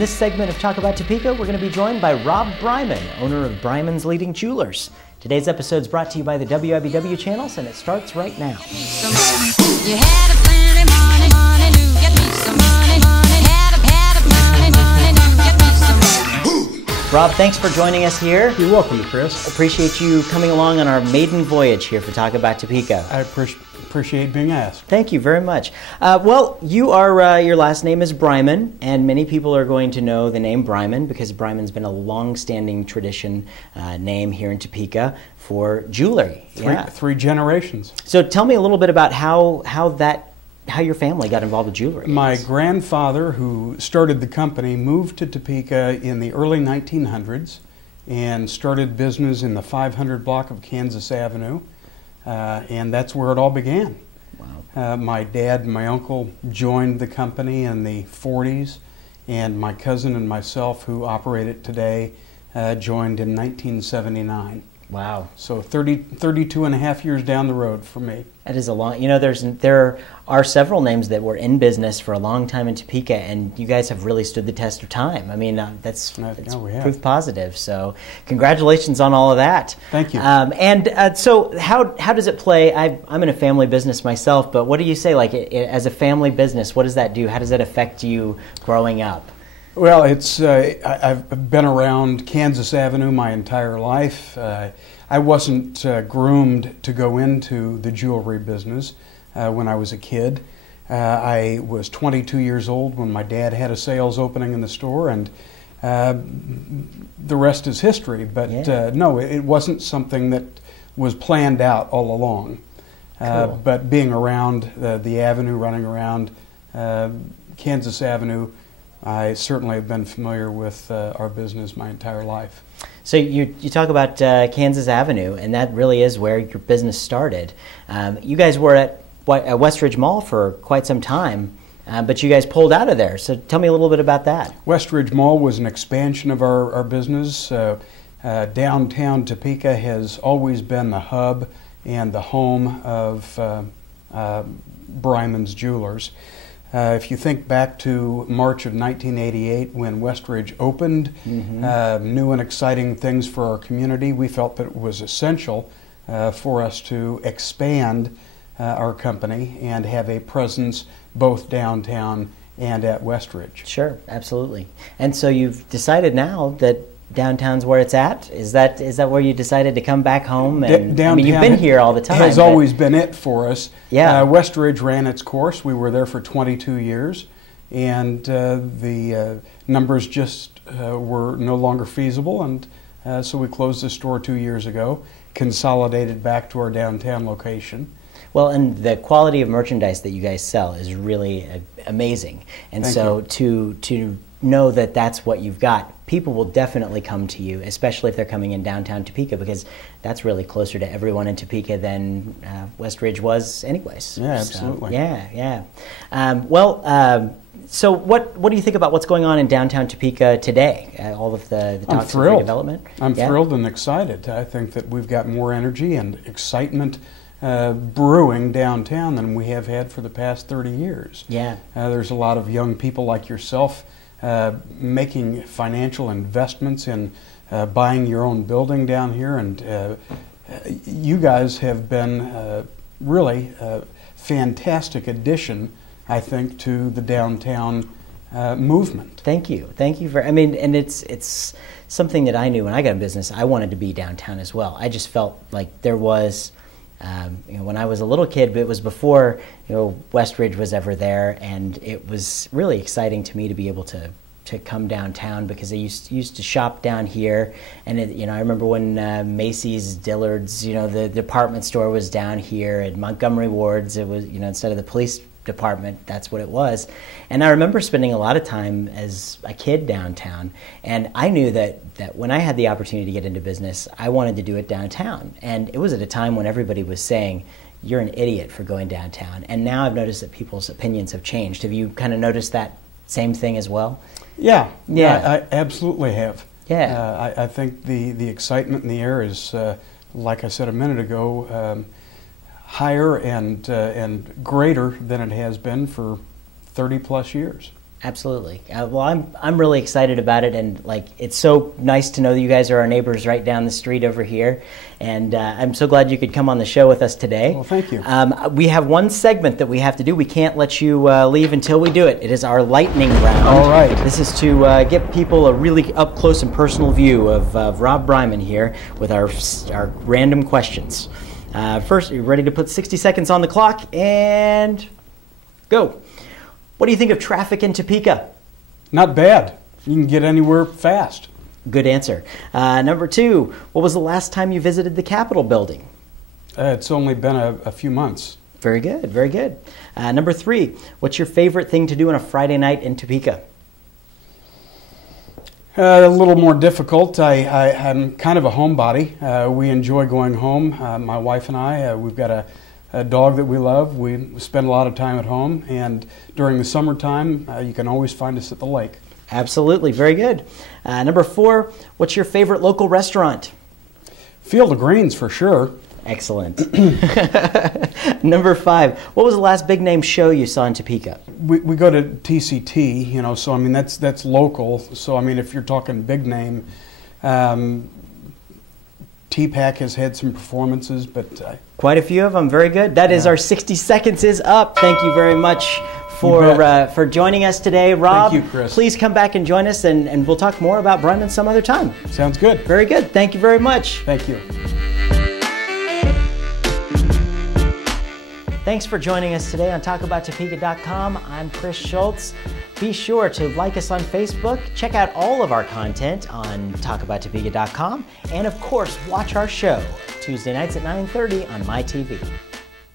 this segment of Talk About Topeka, we're going to be joined by Rob Briman, owner of Brimans Jewelers. Today's episode is brought to you by the WIBW channels, and it starts right now. Rob, thanks for joining us here. You're welcome, Chris. Appreciate you coming along on our maiden voyage here for Talk About Topeka. I appreciate being asked. Thank you very much. Well, you are, your last name is Briman, and many people are going to know the name Briman because Briman's been a long-standing tradition name here in Topeka for jewelry. Three generations. So tell me a little bit about how your family got involved with jewelry. My grandfather, who started the company, moved to Topeka in the early 1900s and started business in the 500 block of Kansas Avenue, and that's where it all began. Wow. My dad and my uncle joined the company in the 40s, and my cousin and myself, who operate it today, joined in 1979. Wow. So 32 and a half years down the road for me. That is a long, there are several names that were in business for a long time in Topeka, and you guys have really stood the test of time. I mean, that's proof positive. So congratulations on all of that. Thank you. So how does it play? I'm in a family business myself, but what do you say, like as a family business, what does that do? How does that affect you growing up? Well, I've been around Kansas Avenue my entire life. I wasn't groomed to go into the jewelry business when I was a kid. I was 22 years old when my dad had a sales opening in the store, and the rest is history. But yeah. No, it wasn't something that was planned out all along. Cool. But being around the avenue, running around Kansas Avenue, I certainly have been familiar with our business my entire life. So you talk about Kansas Avenue, and that really is where your business started. You guys were at Westridge Mall for quite some time, but you guys pulled out of there. So tell me a little bit about that. Westridge Mall was an expansion of our business. Downtown Topeka has always been the hub and the home of Brimans Jewelers. If you think back to March of 1988 when Westridge opened, new and exciting things for our community, we felt that it was essential for us to expand our company and have a presence both downtown and at Westridge. Sure, absolutely. And so you've decided now that downtown's where it's at? Is that where you decided to come back home? And downtown, I mean, you've been here all the time. Has always been it for us. Yeah. Westridge ran its course. We were there for 22 years, and the numbers just were no longer feasible, and so we closed the store 2 years ago, consolidated back to our downtown location. Well, and the quality of merchandise that you guys sell is really amazing, and so to know that that's what you've got, people will definitely come to you, especially if they're coming in downtown Topeka, because that's really closer to everyone in Topeka than Westridge was anyways. Yeah, absolutely. So, yeah. So what do you think about what's going on in downtown Topeka today? All of the talks of redevelopment? I'm thrilled and excited. I think that we've got more energy and excitement brewing downtown than we have had for the past 30 years. Yeah. There's a lot of young people like yourself making financial investments in buying your own building down here, and you guys have been really a fantastic addition, I think, to the downtown movement. Thank you. I mean, and it's something that I knew when I got in business. I wanted to be downtown as well. I just felt like there was, when I was a little kid, but it was before Westridge was ever there, and it was really exciting to me to be able to come downtown, because I used to shop down here, and I remember when Macy's, Dillard's, the department store was down here, at Montgomery Ward's, it was instead of the police department, that's what it was. And I remember spending a lot of time as a kid downtown, and I knew that when I had the opportunity to get into business, I wanted to do it downtown. And it was at a time when everybody was saying, you're an idiot for going downtown. And now I've noticed that people's opinions have changed. Have you kind of noticed that same thing as well? Yeah, I absolutely have. Yeah. I think the excitement in the air is, like I said a minute ago, higher and greater than it has been for 30 plus years. Absolutely. Well, I'm really excited about it, and like it's so nice to know that you guys are our neighbors right down the street over here. And I'm so glad you could come on the show with us today. Well, thank you. We have one segment that we have to do. We can't let you leave until we do it. It is our lightning round. All right. This is to give people a really up close and personal view of Rob Briman here with our random questions. First, are you ready to put 60 seconds on the clock? And go. What do you think of traffic in Topeka? Not bad. You can get anywhere fast. Good answer. Number 2, what was the last time you visited the Capitol building? It's only been a few months. Very good, very good. Number 3, what's your favorite thing to do on a Friday night in Topeka? A little more difficult. I'm kind of a homebody. We enjoy going home. My wife and I, we've got a dog that we love. We spend a lot of time at home, and during the summertime, you can always find us at the lake. Absolutely, very good. Number 4, what's your favorite local restaurant? Field of Greens for sure. Excellent. Number 5, what was the last big name show you saw in Topeka? We go to TCT, you know, so I mean that's local. So I mean if you're talking big name, TPAC has had some performances, but quite a few of them. Very good. That is our 60 seconds is up. Thank you very much for joining us today, Rob. Thank you, Chris. Please come back and join us, and we'll talk more about Briman some other time. Sounds good. Very good. Thank you very much. Thank you. Thanks for joining us today on TalkAboutTopeka.com. I'm Chris Schultz. Be sure to like us on Facebook, check out all of our content on TalkAboutTopeka.com, and of course, watch our show Tuesday nights at 9:30 on MyTV.